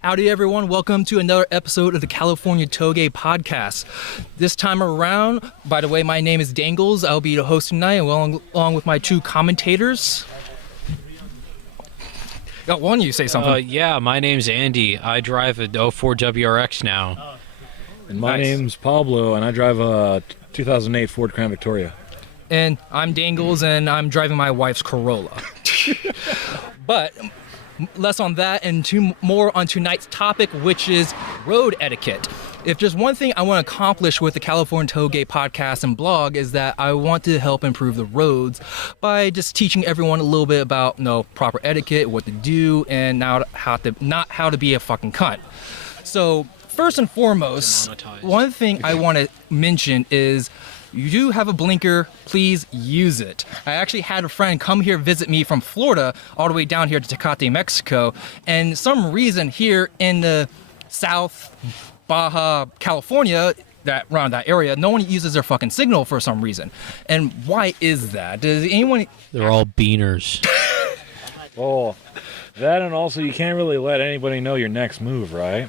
Howdy, everyone. Welcome to another episode of the Californian Touge podcast. This time around, by the way, my name is Dangles. I'll be the host tonight, along with my two commentators. Why don't you say something? Yeah, my name's Andy. I drive a 04 WRX now. And my name's Pablo, and I drive a 2008 Ford Crown Victoria. And I'm Dangles, and I'm driving my wife's Corolla. But less on that and more on tonight's topic, which is road etiquette. If there's one thing I want to accomplish with the California Touge podcast and blog is that I want to help improve the roads by just teaching everyone a little bit about proper etiquette, what to do, and not how to be a fucking cunt. So first and foremost, one thing I want to mention is you do have a blinker, please use it. I actually had a friend come here visit me from Florida all the way down here to Etiquette, Mexico, and some reason here in the South Baja California, that around that area, no one uses their fucking signal for some reason. And why is that? Does anyone... They're all beaners. Oh, that, and also you can't really let anybody know your next move, right?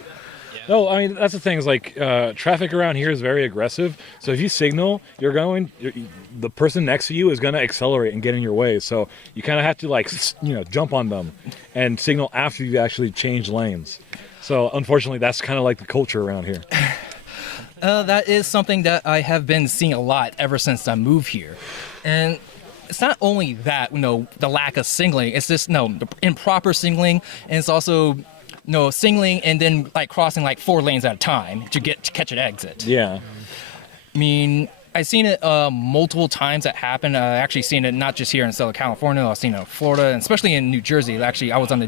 No, I mean, that's the thing, is like, traffic around here is very aggressive, so if you signal, the person next to you is going to accelerate and get in your way, so you kind of have to, jump on them and signal after you actually change lanes. So, unfortunately, that's kind of like the culture around here. That is something that I have been seeing a lot ever since I moved here. And it's not only that, the lack of signaling, it's just, the improper signaling, and it's also... signaling and then crossing 4 lanes at a time to catch an exit. Yeah. I mean, I've seen it multiple times that happen. I've actually seen it not just here in Southern California. I've seen it in Florida, and especially in New Jersey. Actually, I was on the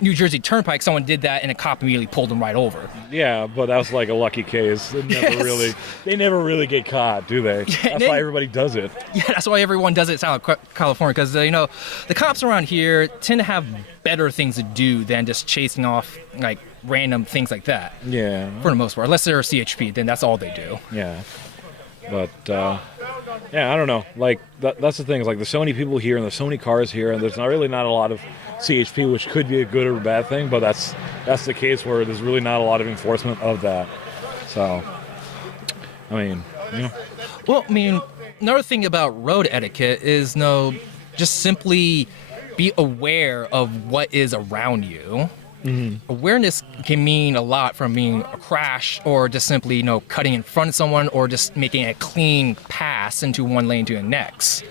New Jersey Turnpike. Someone did that, and a cop immediately pulled them right over. Yeah, but that was like a lucky case. They never really get caught, do they? That's why everybody does it. Yeah, that's why everyone does it in Southern California, because, the cops around here tend to have better things to do than just chasing off, random things like that. Yeah. For the most part. Unless they're a CHP, then that's all they do. Yeah. But, I don't know. That's the thing. Is there's so many people here, and there's so many cars here, and there's not a lot of CHP, which could be a good or a bad thing, but that's the case where there's really not a lot of enforcement of that. So, I mean, Well, I mean, another thing about road etiquette is, just simply be aware of what is around you. Mm-hmm. Awareness can mean a lot, from being a crash or just simply, cutting in front of someone or just making a clean pass into one lane to the next.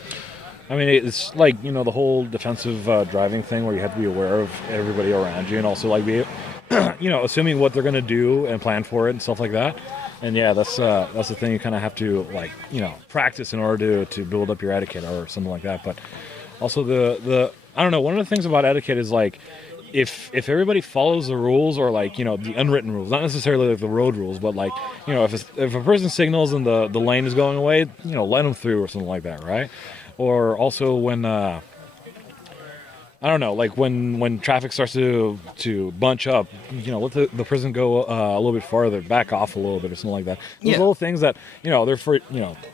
I mean, it's the whole defensive driving thing where you have to be aware of everybody around you and also be, assuming what they're going to do and plan for it and stuff like that. And yeah, that's the thing you kind of have to practice in order to build up your etiquette or something like that. But also the I don't know, one of the things about etiquette is if everybody follows the rules or the unwritten rules, not necessarily the road rules, but if a person signals and the lane is going away, let them through or something like that, right? Or also when I don't know, when traffic starts to bunch up, let the person go a little bit farther, back off a little bit or something like that. Those little things that, they're for,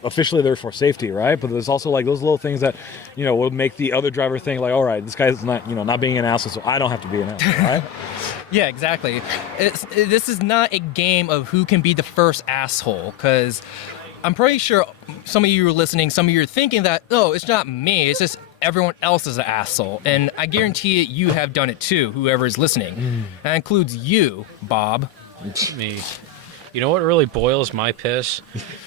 officially they're for safety, right? But there's also those little things that, will make the other driver think all right, this guy's not, not being an asshole, so I don't have to be an asshole, right? Yeah, exactly. This is not a game of who can be the first asshole, because I'm pretty sure some of you are listening, some of you are thinking that, it's not me, it's just everyone else is an asshole. And I guarantee you have done it too, whoever is listening. That includes you, Bob. It's me. You know what really boils my piss?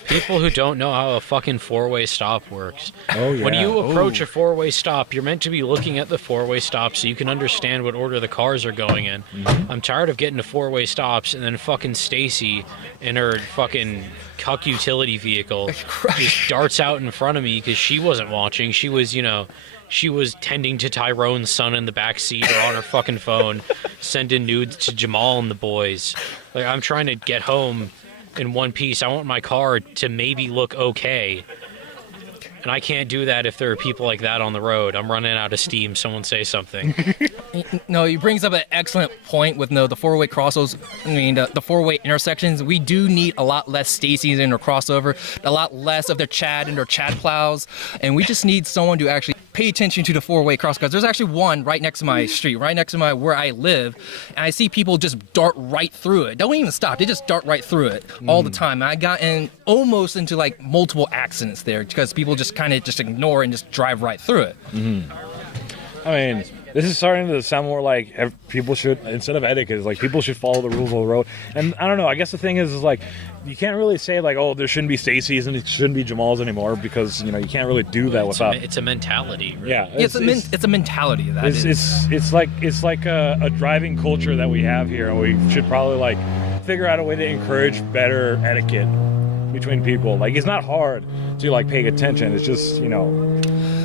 People who don't know how a fucking four-way stop works. Oh, yeah. When you approach a four-way stop, you're meant to be looking at the four-way stop so you can understand what order the cars are going in. Mm-hmm. I'm tired of getting to four-way stops and then fucking Stacy in her fucking cuck utility vehicle just darts out in front of me because she wasn't watching. She was, she was tending to Tyrone's son in the back seat or on her fucking phone, sending nudes to Jamal and the boys. I'm trying to get home in one piece. I want my car to maybe look okay. And I can't do that if there are people like that on the road. I'm running out of steam. Someone say something. No, he brings up an excellent point with the four-way crossovers. I mean, the four-way intersections. We do need a lot less Stacy's in their crossover, a lot less of their Chad and their Chad plows, and we just need someone to actually pay attention to the four-way cross because there's actually one right next to my street, right next to where I live, and I see people just dart right through it. Don't even stop. They just dart right through it all the time. And I got almost into like multiple accidents there because people just kind of just ignore and just drive right through it. I mean, this is starting to sound more like people should, instead of etiquette, it's like people should follow the rules of the road. And I don't know, I guess the thing is like, you can't really say like, oh, there shouldn't be Stacy's and it shouldn't be Jamal's anymore because, you know, you can't really do that without... It's a mentality. Right? Yeah. It's a mentality. It's like a driving culture that we have here, and we should probably like figure out a way to encourage better etiquette between people. Like, it's not hard to like pay attention. It's just, you know...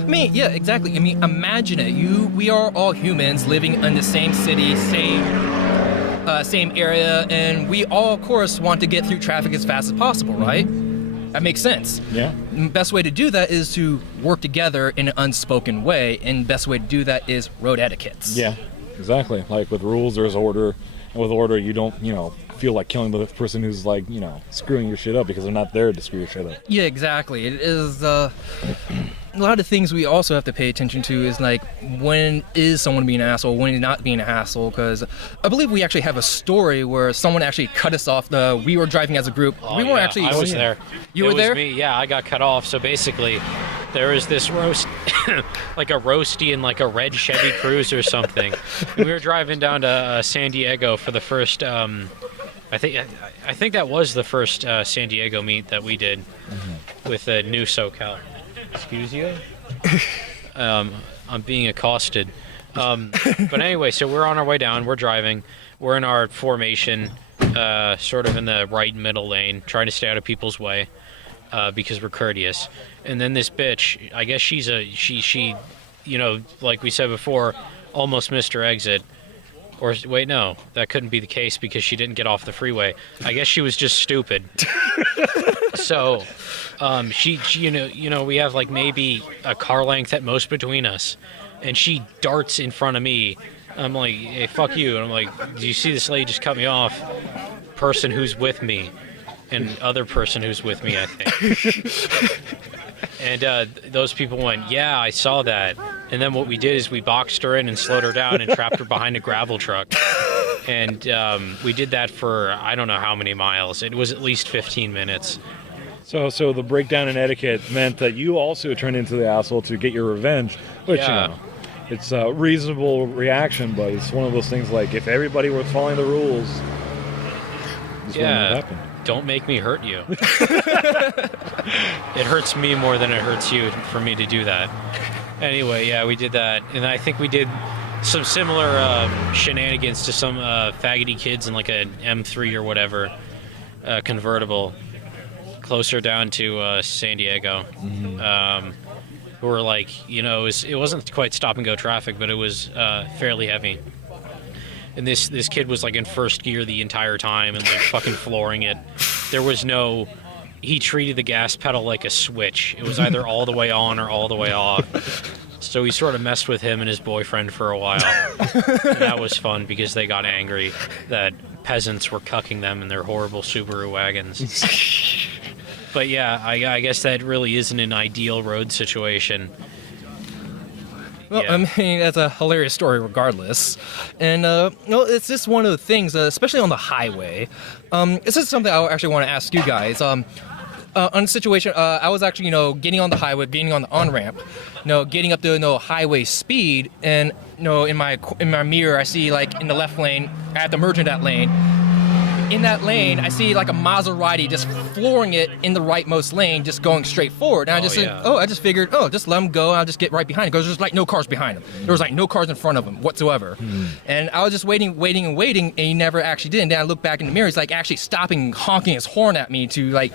I mean, yeah, exactly. I mean, imagine it. We are all humans living in the same city, same area, and we all, of course, want to get through traffic as fast as possible, right? That makes sense. Yeah. The best way to do that is to work together in an unspoken way, and the best way to do that is road etiquettes. Yeah, exactly. Like with rules, there's order, and with order, you don't, you know, feel like killing the person who's like, you know, screwing your shit up because they're not there to screw your shit up. Yeah, exactly. It is a lot of things we also have to pay attention to is like when is someone being an asshole, when is not being an asshole, because I believe we actually have a story where someone actually cut us off. We were driving as a group. Oh, we weren't actually. I was there. You were there? Me. Yeah, I got cut off. So basically, there was this roast, like a roasty in like a red Chevy Cruze or something. We were driving down to San Diego for the first. I think that was the first San Diego meet that we did with New SoCal. Excuse you? I'm being accosted. But anyway, so we're on our way down. We're driving. We're in our formation, sort of in the right middle lane, trying to stay out of people's way because we're courteous. And then this bitch, I guess she, you know, like we said before, almost missed her exit. Or wait, no, that couldn't be the case because she didn't get off the freeway. I guess she was just stupid. So, she you know, we have like maybe a car length at most between us, and she darts in front of me. I'm like, hey, fuck you. And I'm like, do you see this lady just cut me off? Person who's with me, and other person who's with me, I think. And those people went, yeah, I saw that. And then what we did is we boxed her in and slowed her down and trapped her behind a gravel truck. And we did that for I don't know how many miles. It was at least 15 minutes. So the breakdown in etiquette meant that you also turned into the asshole to get your revenge, which, you know, it's a reasonable reaction, but it's one of those things like if everybody were following the rules, this wouldn't have happened. Don't make me hurt you. It hurts me more than it hurts you for me to do that. Anyway, yeah, we did that. And I think we did some similar shenanigans to some faggoty kids in like an M3 or whatever convertible closer down to San Diego. Who were like, you know, it wasn't quite stop and go traffic, but it was fairly heavy. And this kid was like in first gear the entire time and like fucking flooring it. There was no... He treated the gas pedal like a switch. It was either all the way on or all the way off. So we sort of messed with him and his boyfriend for a while. And that was fun because they got angry that peasants were cucking them in their horrible Subaru wagons. But yeah, I guess that really isn't an ideal road situation. Well, yeah. I mean, that's a hilarious story regardless. And, it's just one of the things, especially on the highway. This is something I actually want to ask you guys. On the situation, I was actually, getting on the highway, getting on the on-ramp, getting up to, highway speed. And, in my mirror, I see, like, in the left lane, I have to merge in that lane. In that lane, I see like a Maserati just flooring it in the rightmost lane, just going straight forward. And I just figured, just let him go. I'll just get right behind him because there's like no cars behind him. There was like no cars in front of him whatsoever. And I was just waiting, and he never actually did. And then I looked back in the mirror, he's like actually stopping, honking his horn at me to like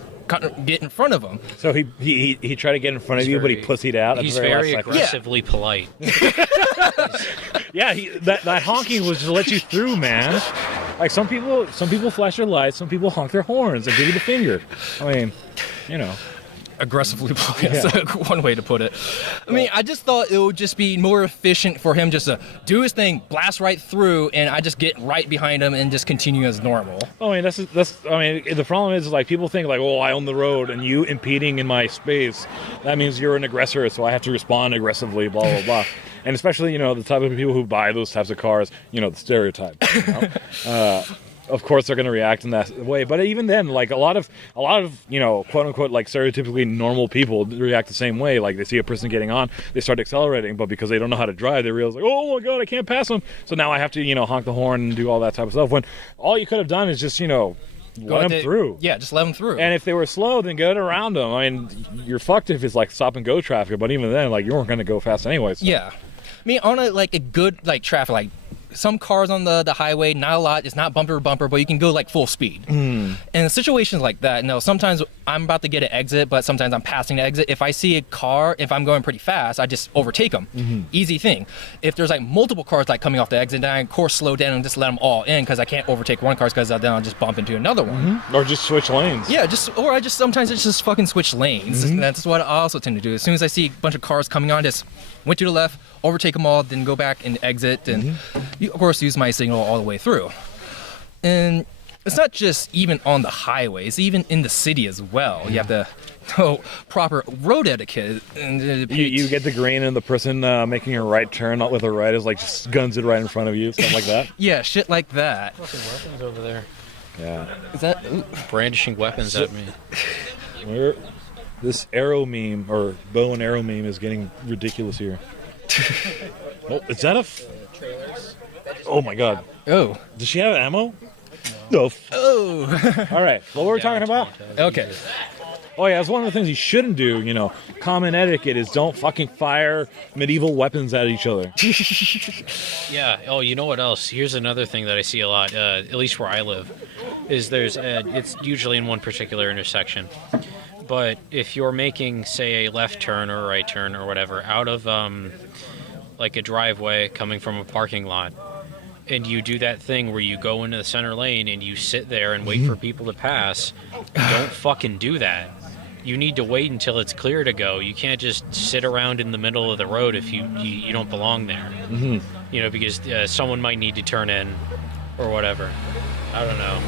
get in front of him. So he tried to get in front of you, but he pussied out. He's very aggressively polite. Yeah, that honking was to let you through, man. Like some people flash their lights, some people honk their horns and give you the finger. I mean, aggressively. That's one way to put it. I mean, I just thought it would just be more efficient for him just to do his thing, blast right through, and I just get right behind him and just continue as normal. I mean, the problem is like people think like, oh, I own the road, and you impeding in my space, that means you're an aggressor, so I have to respond aggressively, blah blah blah. And especially, the type of people who buy those types of cars, the stereotype. Of course, they're going to react in that way. But even then, like a lot of quote unquote like stereotypically normal people react the same way. Like they see a person getting on, they start accelerating, but because they don't know how to drive, they realize like, oh my god, I can't pass them. So now I have to honk the horn and do all that type of stuff. When all you could have done is just let them through. Yeah, just let them through. And if they were slow, then get around them. I mean, you're fucked if it's like stop and go traffic. But even then, like you weren't going to go fast anyway. So. Yeah. I mean, on a good traffic, like some cars on the highway, not a lot. It's not bumper to bumper, but you can go like full speed. And in situations like that, sometimes I'm about to get an exit, but sometimes I'm passing the exit. If I see a car, if I'm going pretty fast, I just overtake them. Easy thing. If there's like multiple cars like coming off the exit, then I of course slow down and just let them all in because I can't overtake one car because then I'll just bump into another one. Or just switch lanes. Yeah, sometimes I just fucking switch lanes. And that's what I also tend to do. As soon as I see a bunch of cars coming on, just went to the left, overtake them all, then go back and exit, and of course use my signal all the way through. And it's not just even on the highway, it's even in the city as well. You have to know proper road etiquette. And you get the green and the person making a right turn not with a right is like just guns it right in front of you, something like that. Yeah, shit like that. Fucking weapons over there. Yeah. Is that brandishing weapons at me? This arrow meme, or bow and arrow meme, is getting ridiculous here. Oh, is that oh my god. Oh. Does she have ammo? No. Oh. All right. What were we talking about? Okay. Oh yeah, it's one of the things you shouldn't do. Common etiquette is don't fucking fire medieval weapons at each other. Yeah. Oh, you know what else? Here's another thing that I see a lot, at least where I live, is it's usually in one particular intersection. But if you're making, say, a left turn or a right turn or whatever out of like a driveway coming from a parking lot, and you do that thing where you go into the center lane and you sit there and wait for people to pass, don't fucking do that. You need to wait until it's clear to go. You can't just sit around in the middle of the road if you don't belong there. Because someone might need to turn in or whatever. I don't know.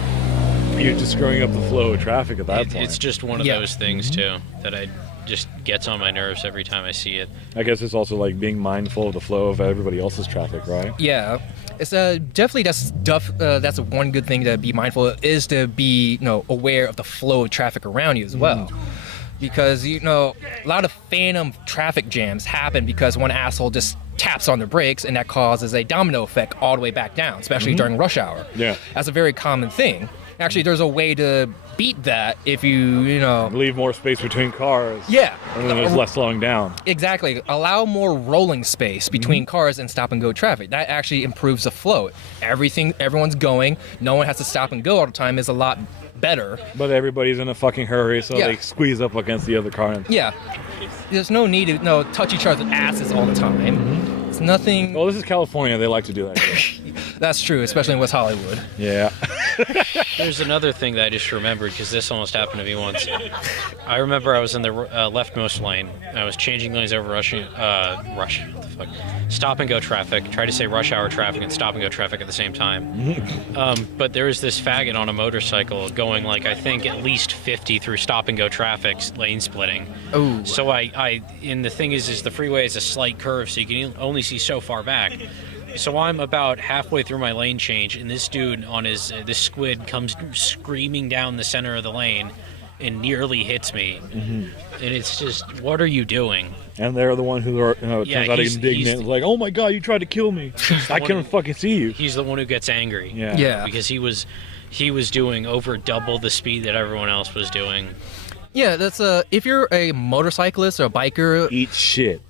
You're just screwing up the flow of traffic at that point. It's just one of those things, too, that just gets on my nerves every time I see it. I guess it's also like being mindful of the flow of everybody else's traffic, right? Yeah. It's definitely that's one good thing to be mindful of, is to be aware of the flow of traffic around you as well. Because a lot of phantom traffic jams happen because one asshole just taps on the brakes, and that causes a domino effect all the way back down, especially during rush hour. Yeah. That's a very common thing. Actually, there's a way to beat that if you leave more space between cars. Yeah. And then there's less slowing down. Exactly. Allow more rolling space between cars and stop and go traffic. That actually improves the flow. Everyone's going. No one has to stop and go all the time is a lot better. But everybody's in a fucking hurry, so they squeeze up against the other car. Yeah. There's no need to touch each other's asses all the time. It's nothing. Well, this is California. They like to do that. That's true, especially in West Hollywood. Yeah. There's another thing that I just remembered, because this almost happened to me once. I remember I was in the leftmost lane. I was changing lanes over stop and go traffic. Tried to say rush hour traffic and stop and go traffic at the same time. But there was this faggot on a motorcycle going like, I think, at least 50 through stop and go traffic, lane splitting. Oh. So and the thing is the freeway is a slight curve, so you can only see so far back. So I'm about halfway through my lane change, and this dude on his this squid comes screaming down the center of the lane and nearly hits me. And it's just, what are you doing? And they're the one who are turns out indignant, like, oh my god, you tried to kill me. I couldn't fucking see you. He's the one who gets angry. Yeah. Because he was doing over double the speed that everyone else was doing. Yeah, that's if you're a motorcyclist or a biker, eat shit.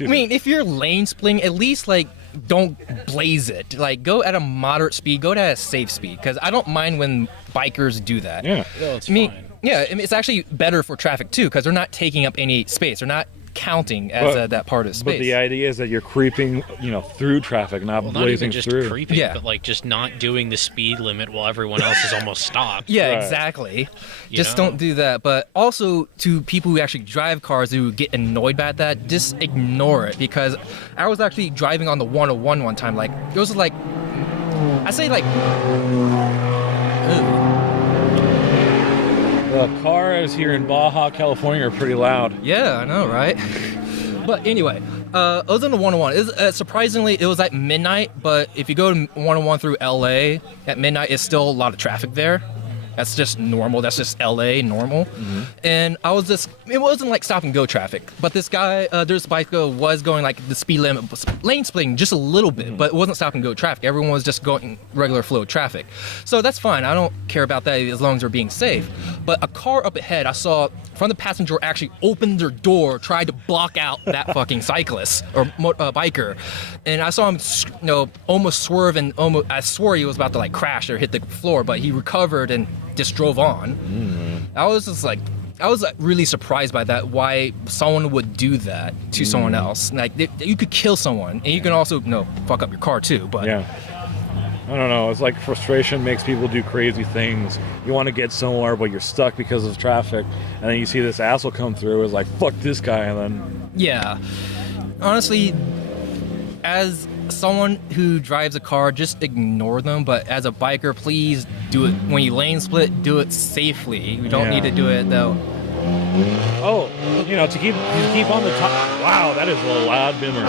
I mean, if you're lane splitting, at least don't blaze it. Go at a moderate speed, go at a safe speed, because I don't mind when bikers do that. Yeah. Well, it's fine. Yeah, it's actually better for traffic too, because they're not taking up any space. They're not counting as that part of space. But the idea is that you're creeping, through traffic, not Well, blazing not even just through. creeping, Yeah. but like just not doing the speed limit while everyone else is almost stopped. Yeah, Right. exactly. You Just know? don't do that. But also to people who actually drive cars who get annoyed by that, just ignore it. Because I was actually driving on the 101 one time. Like, it was like, I say like, ooh. The cars here in Baja, California are pretty loud. Yeah, I know, right? But anyway, I was on the 101. It was, surprisingly, it was at midnight, but if you go to 101 through LA at midnight, it's still a lot of traffic there. That's just normal. That's just LA normal. Mm-hmm. And I was just, it wasn't like stop and go traffic, but this guy, this biker was going like the speed limit, lane splitting just a little bit, but it wasn't stop and go traffic. Everyone was just going regular flow of traffic. So that's fine. I don't care about that as long as they're being safe. But a car up ahead, I saw from the passenger actually opened their door, tried to block out that fucking cyclist or biker. And I saw him, almost swerve and almost, I swore he was about to like crash or hit the floor, but he recovered and just drove on. I was just like, I was really surprised by that, why someone would do that to someone else. Like, you could kill someone, and you can also, fuck up your car too, but... Yeah. I don't know. It's like frustration makes people do crazy things. You want to get somewhere, but you're stuck because of traffic. And then you see this asshole come through. It's like, fuck this guy. And then... Yeah. Honestly, as someone who drives a car, just ignore them. But as a biker, please do it. When you lane split, do it safely. You don't need to do it, though. Oh, to keep on the top... Wow, that is a loud bimmer.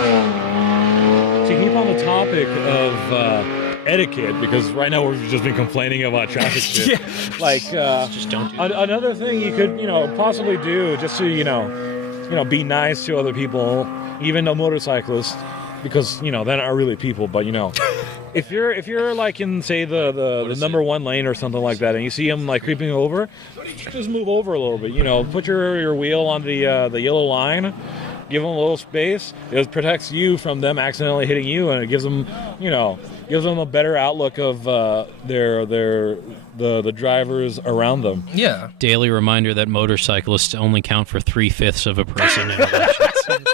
To keep on the topic of... etiquette, because right now we've just been complaining about traffic shit. Yeah. Like, Just don't do that. another thing you could, possibly do just to, be nice to other people, even a motorcyclist, because, they're not really people, but, if you're like in, say, the number one lane or something like that, and you see him like creeping over, just move over a little bit, put your wheel on the yellow line. Give them a little space. It protects you from them accidentally hitting you, and it gives them, a better outlook of the drivers around them. Yeah. Daily reminder that motorcyclists only count for 3/5 of a person in elections.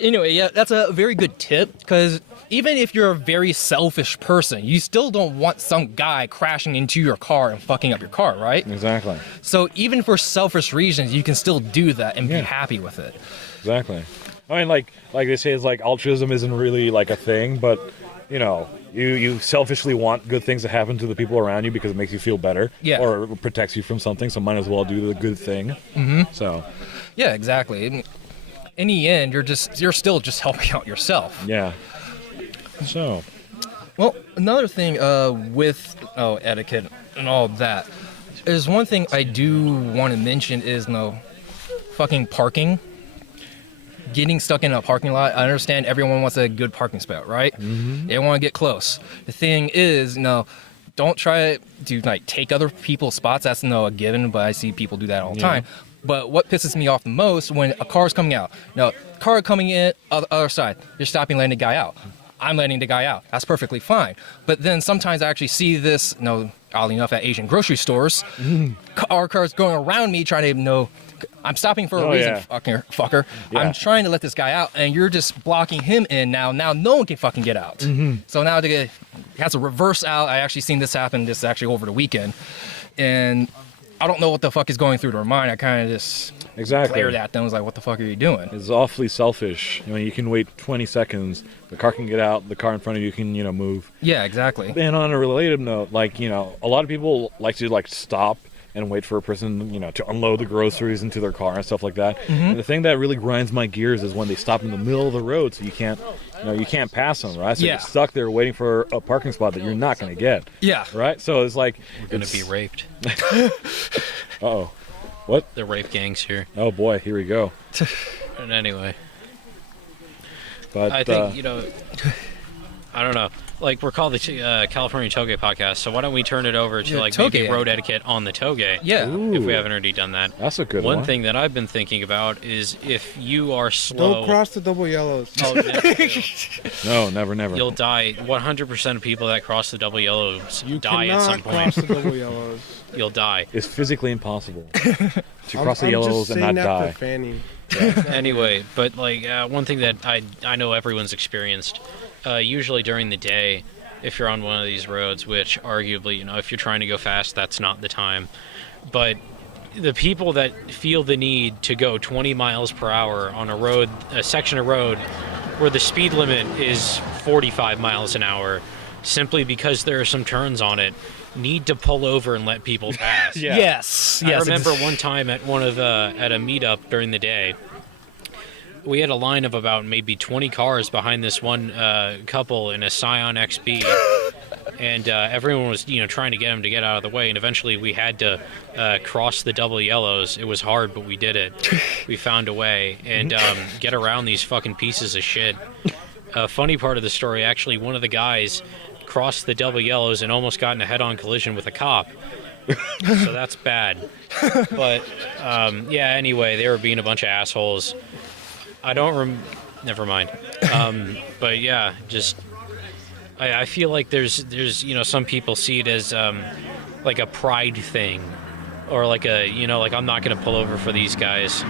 Anyway, yeah, that's a very good tip, because even if you're a very selfish person, you still don't want some guy crashing into your car and fucking up your car, right? Exactly. So even for selfish reasons, you can still do that and be happy with it. Exactly. I mean, like they say, it's like altruism isn't really like a thing, but you selfishly want good things to happen to the people around you because it makes you feel better, or it protects you from something. So might as well do the good thing. Mm-hmm. So. Yeah, exactly. In the end, you're still just helping out yourself. Yeah. So. Well, another thing with etiquette and all that is one thing I do want to mention is fucking parking. Getting stuck in a parking lot. I understand everyone wants a good parking spot, right? Mm-hmm. They want to get close. The thing is, don't try to like take other people's spots. That's a given, but I see people do that all the time. But what pisses me off the most when a car's coming out. Car coming in, other side. You're stopping, letting the guy out. I'm letting the guy out. That's perfectly fine. But then sometimes I actually see this, oddly enough, at Asian grocery stores. Cars going around me trying to, I'm stopping for a reason, fucker. Yeah. I'm trying to let this guy out, and you're just blocking him in now. Now no one can fucking get out. Mm-hmm. So now it has to reverse out. I actually seen this happen this actually over the weekend. And I don't know what the fuck is going through their mind. I kind of just glared at them. I was like, what the fuck are you doing? It's awfully selfish. You can wait 20 seconds. The car can get out. The car in front of you can, move. Yeah, exactly. And on a related note, a lot of people like to stop and wait for a person, to unload the groceries into their car and stuff like that. Mm-hmm. And the thing that really grinds my gears is when they stop in the middle of the road, so you can't pass them, right? So you're stuck there waiting for a parking spot that you're not going to get. Yeah. Right? So it's like... We're going to be raped. Uh-oh. What? The rape gang's here. Oh, boy. Here we go. And anyway. But I think, I don't know. Like, we're called the Californian Touge podcast, so why don't we turn it over to, like, maybe Touge. road etiquette on the Touge? Yeah. If we haven't already done that. That's a good one. One thing that I've been thinking about is if you are slow... Don't cross the double yellows. Oh, never do. No, never. You'll die. 100% of people that cross the double yellows You die at some cannot cross point. the double yellows. You'll die. It's physically impossible to cross the I'm yellows just and saying not that die. for Fanny. Anyway, but like one thing that I know everyone's experienced, usually during the day, if you're on one of these roads, which arguably, you know, if you're trying to go fast, that's not the time. But the people that feel the need to go 20 miles per hour on a road, a section of road where the speed limit is 45 miles an hour, simply because there are some turns on it, need to pull over and let people pass. Yeah. Yes. I remember one time at at a meetup during the day, we had a line of about maybe 20 cars behind this one couple in a Scion XB, and everyone was, you know, trying to get them to get out of the way, and eventually we had to cross the double yellows. It was hard, but we did it. We found a way and get around these fucking pieces of shit. Funny part of the story, actually, one of the guys crossed the double yellows and almost got in a head-on collision with a cop. So that's bad. But yeah, anyway, they were being a bunch of assholes. Never mind. But yeah, just I feel like there's you know, some people see it as like a pride thing, or like a, you know, like, I'm not gonna pull over for these guys.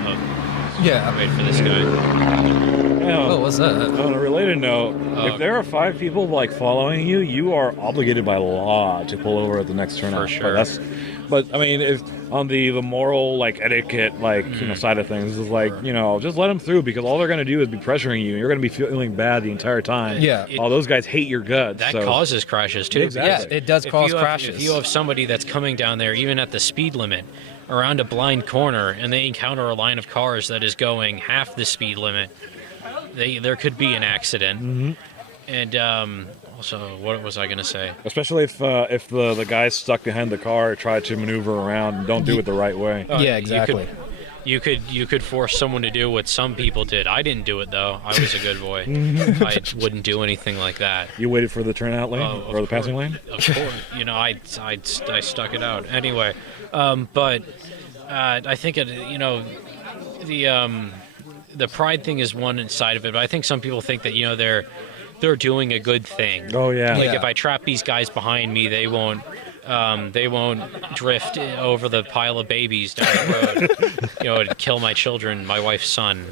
Yeah. Wait for this guy. Oh, what's that? On a related note, if there are 5 people like following you, you are obligated by law to pull over at the next turnout. For sure. But I mean, if on the moral, like, etiquette, like, you know, side of things, is like, you know, just let them through, because all they're going to do is be pressuring you. You're going to be feeling bad the entire time. Yeah. All those guys hate your guts. That so. causes crashes too. Exactly. Yeah, it does cause crashes. If you have somebody that's coming down there, even at the speed limit, around a blind corner, and they encounter a line of cars that is going half the speed limit, there could be an accident. Mm-hmm. And also, what was I going to say? Especially if the guys stuck behind the car try to maneuver around and don't do it the right way. Yeah, exactly. You could force someone to do what some people did. I didn't do it, though. I was a good boy. I wouldn't do anything like that. You waited for the turnout lane or the passing lane? Of course. You know, I stuck it out. Anyway, but I think you know, the pride thing is one side of it, but I think some people think that, you know, they're doing a good thing. Oh yeah. Like, if I trap these guys behind me, they won't drift over the pile of babies down the road, you know, and kill my children, my wife's son.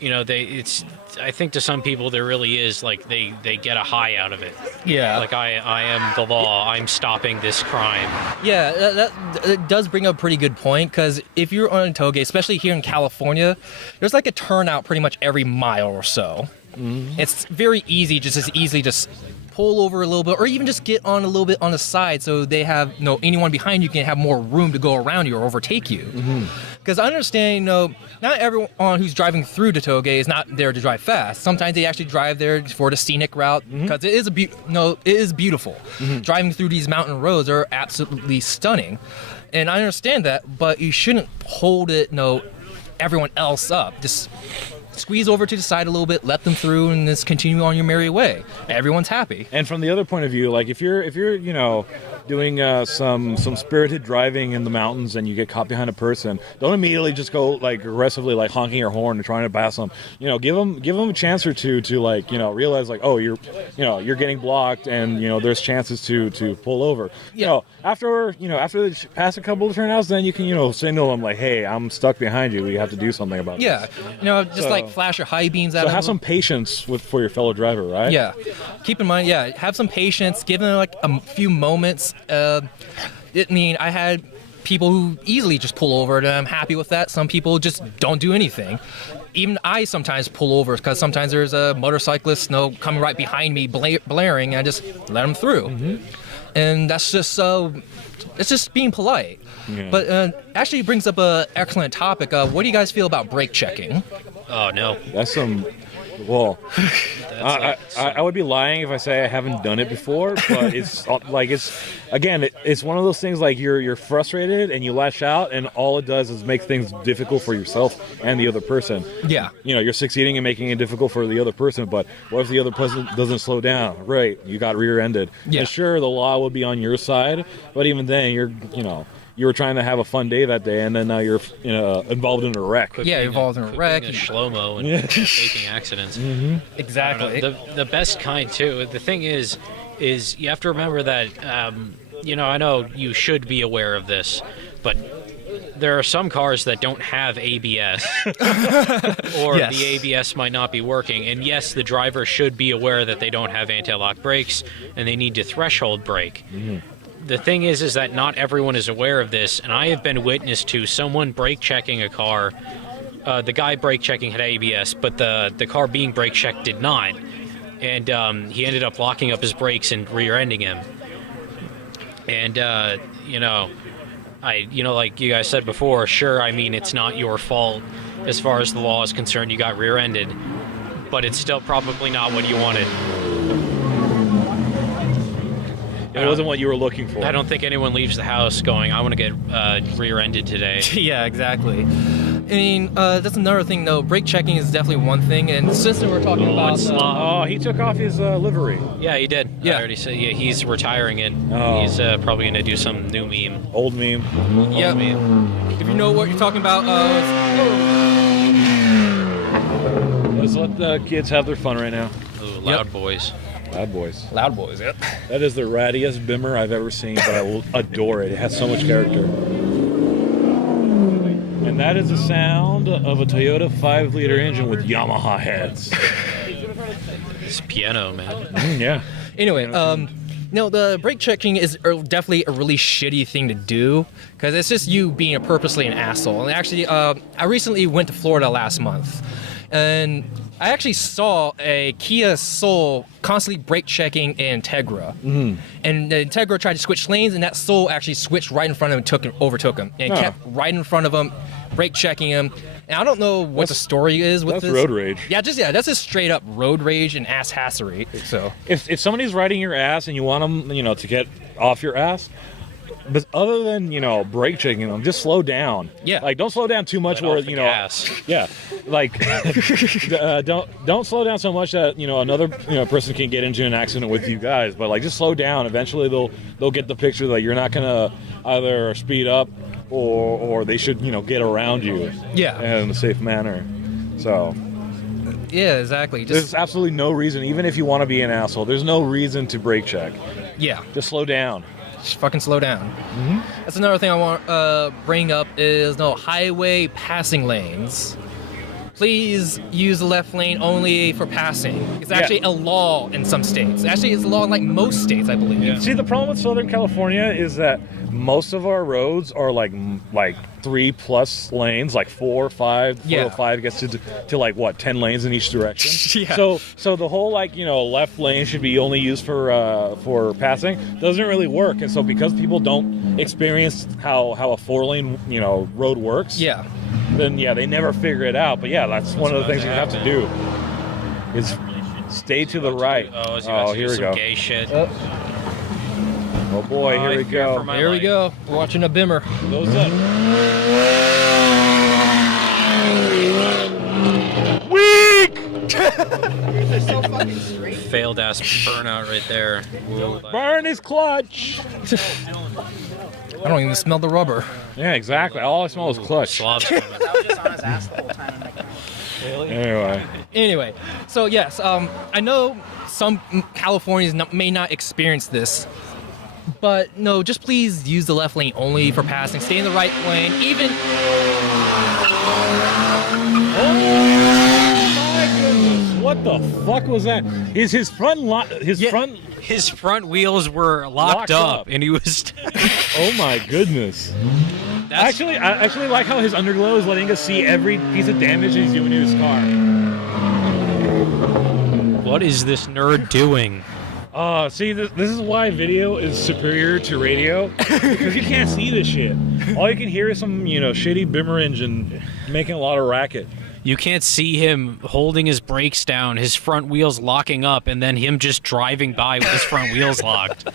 You know, I think to some people there really is, like, they get a high out of it. Yeah. Like, I am the law. I'm stopping this crime. Yeah, that does bring up a pretty good point, because if you're on a tollgate, especially here in California, there's like a turnout pretty much every mile or so. Mm-hmm. It's very easy, just pull over a little bit, or even just get on a little bit on the side, so they have, you know, anyone behind you can have more room to go around you or overtake you. Because I understand, you know, not everyone who's driving through the tollgate is not there to drive fast. Sometimes they actually drive there for the scenic route, because it is beautiful. Driving through these mountain roads are absolutely stunning, and I understand that, but you shouldn't hold it, you know, everyone else up. Just squeeze over to the side a little bit, let them through, and just continue on your merry way. Everyone's happy. And from the other point of view, like, if you're you know, doing some spirited driving in the mountains and you get caught behind a person, don't immediately just go, like, aggressively, like, honking your horn and trying to pass them. You know, give them a chance or two to, like, you know, realize, like, oh, you're getting blocked, and, you know, there's chances to pull over. Yeah. You know, after they pass a couple of turnouts, then you can, you know, signal them, like, hey, I'm stuck behind you. You have to do something about Yeah, this. you know, just like flash your high beams at So them. have some patience for your fellow driver, right? Yeah, keep in mind, yeah, have some patience. Give them like a few moments. I mean, I had people who easily just pull over, and I'm happy with that. Some people just don't do anything. Even I sometimes pull over, because sometimes there's a motorcyclist, you know, coming right behind me, blaring, and I just let them through. And that's just it's just being polite. Yeah. But actually brings up an excellent topic. What do you guys feel about brake checking? Oh, no. That's some. Well, I would be lying if I say I haven't done it before, but it's like it's one of those things like you're frustrated and you lash out, and all it does is make things difficult for yourself and the other person. Yeah. You're succeeding in making it difficult for the other person, but what if the other person doesn't slow down? Right, you got rear-ended. Yeah. And sure, the law would be on your side, but even then, you were trying to have a fun day that day, and then now you're involved in a wreck. Yeah, involved in a wreck. Shlomo and faking accidents. Mm-hmm. Exactly. The best kind too. The thing is you have to remember that I know you should be aware of this, but there are some cars that don't have ABS, or Yes. the ABS might not be working. And yes, the driver should be aware that they don't have anti-lock brakes and they need to threshold brake. Mm-hmm. The thing is that not everyone is aware of this, and I have been witness to someone brake checking a car. The guy brake checking had ABS, but the car being brake checked did not, and he ended up locking up his brakes and rear-ending him. And like you guys said before, sure, I mean, it's not your fault as far as the law is concerned. You got rear-ended, but it's still probably not what you wanted. It wasn't what you were looking for. I don't think anyone leaves the house going, I want to get rear-ended today. Yeah, exactly. I mean, that's another thing, though. Brake checking is definitely one thing, and since we're talking about... Oh, he took off his livery. Yeah, he did. Yeah. I already said, yeah, he's retiring it. Oh. He's probably going to do some new meme. Old meme. yeah, if you know what you're talking about, Let's let the kids have their fun right now. Ooh, loud boys. Loud boys. Loud Boys, yep. That is the rattiest bimmer I've ever seen, but I will adore it. It has so much character. And that is the sound of a Toyota 5-liter engine with Yamaha heads. It's piano, man. Yeah. Anyway, the brake checking is definitely a really shitty thing to do, because it's just you being purposely an asshole. And actually, I recently went to Florida last month, and I actually saw a Kia Soul constantly brake checking an Integra. Mm-hmm. And the Integra tried to switch lanes, and that Soul actually switched right in front of him and overtook him. And kept right in front of him, brake checking him. And I don't know what the story is with that's this. road rage. Yeah, that's just straight up road rage and ass-hassery. So If somebody's riding your ass and you want them, to get off your ass, but other than, brake checking them, just slow down. Yeah. Like, don't slow down too much Let where, off the gas. Yeah. Like, don't slow down so much that, another, person can get into an accident with you guys. But, like, just slow down. Eventually they'll get the picture that you're not going to either speed up or they should, get around you. Yeah. In a safe manner. So... yeah, exactly. There's absolutely no reason, even if you want to be an asshole, there's no reason to brake check. Yeah. Just slow down. Just fucking slow down. Mm-hmm. That's another thing I want to bring up is highway passing lanes. Please use the left lane only for passing. It's actually a law in some states. Actually, it's a law in like most states, I believe. Yeah. See, the problem with Southern California is that most of our roads are like 3+ lanes, like 4, 5, 405 gets to like what, 10 lanes in each direction. Yeah. So the whole left lane should be only used for passing doesn't really work. And so because people don't experience how a 4-lane road works, then they never figure it out. But that's one of the things you have to do is stay to the right. Here we go. Gay shit. Oh boy, here we go. Here we go. We're watching a bimmer. Goes up. Weak! They're so fucking straight. Failed ass burnout right there. Burn his clutch. I don't even smell the rubber. Yeah, exactly. All I smell is clutch. Slob's coming. I was just on his ass the whole time. Anyway, So yes, I know some Californians may not experience this, but no, just please use the left lane only for passing. Stay in the right lane, even. oh my goodness! What the fuck was that? Is his front front? His front wheels were locked up, and he was. Oh my goodness! I actually like how his underglow is letting us see every piece of damage he's doing to his car. What is this nerd doing? See, this is why video is superior to radio, because you can't see this shit. All you can hear is some, shitty bimmer engine making a lot of racket. You can't see him holding his brakes down, his front wheels locking up, and then him just driving by with his front wheels locked.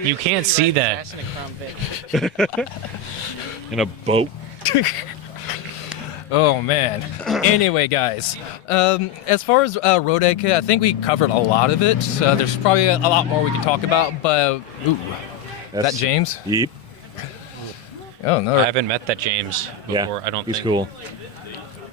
You can't see that. In a boat. Oh man. Anyway, guys, as far as road etiquette, I think we covered a lot of it. There's probably a lot more we can talk about, but is that James? Yeep. Oh no. I haven't met that James before. Yeah, I don't he's think. cool.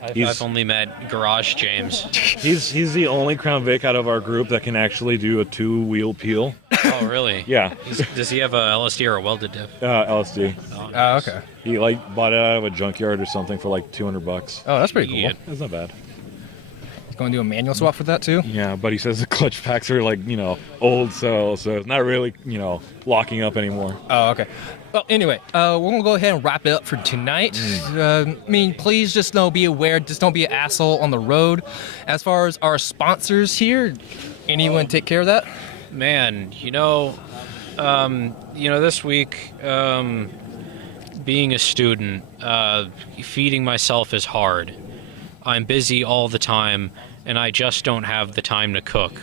I've only met Garage James. He's the only Crown Vic out of our group that can actually do a 2-wheel peel. Oh, really? Yeah. Does he have a LSD or a welded diff? LSD. Oh, okay. He bought it out of a junkyard or something for like $200. Oh, that's pretty cool. Yeah. That's not bad. He's going to do a manual swap for that too? Yeah, but he says the clutch packs are old so it's not really locking up anymore. Oh, okay. Well, anyway, we're going to go ahead and wrap it up for tonight. Please just be aware. Just don't be an asshole on the road. As far as our sponsors here, anyone take care of that? Man, this week, being a student, feeding myself is hard. I'm busy all the time, and I just don't have the time to cook.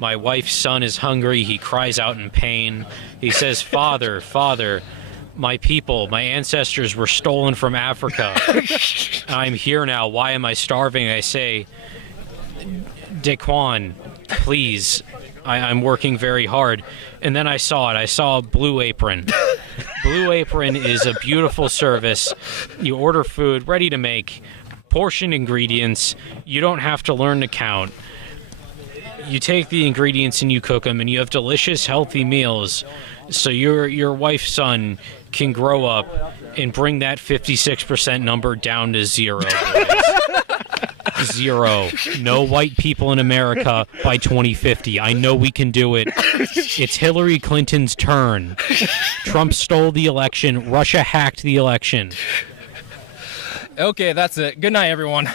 My wife's son is hungry. He cries out in pain. He says, Father, Father, my people, my ancestors were stolen from Africa. I'm here now. Why am I starving? I say, Daquan, please. I'm working very hard. And then I saw it. I saw Blue Apron. Blue Apron is a beautiful service. You order food, ready to make, portioned ingredients. You don't have to learn to count. You take the ingredients and you cook them, and you have delicious, healthy meals. So your wife's son can grow up and bring that 56% number down to 0. Zero. No white people in America by 2050. I know we can do it. It's Hillary Clinton's turn. Trump stole the election. Russia hacked the election. Okay, that's it. Good night, everyone.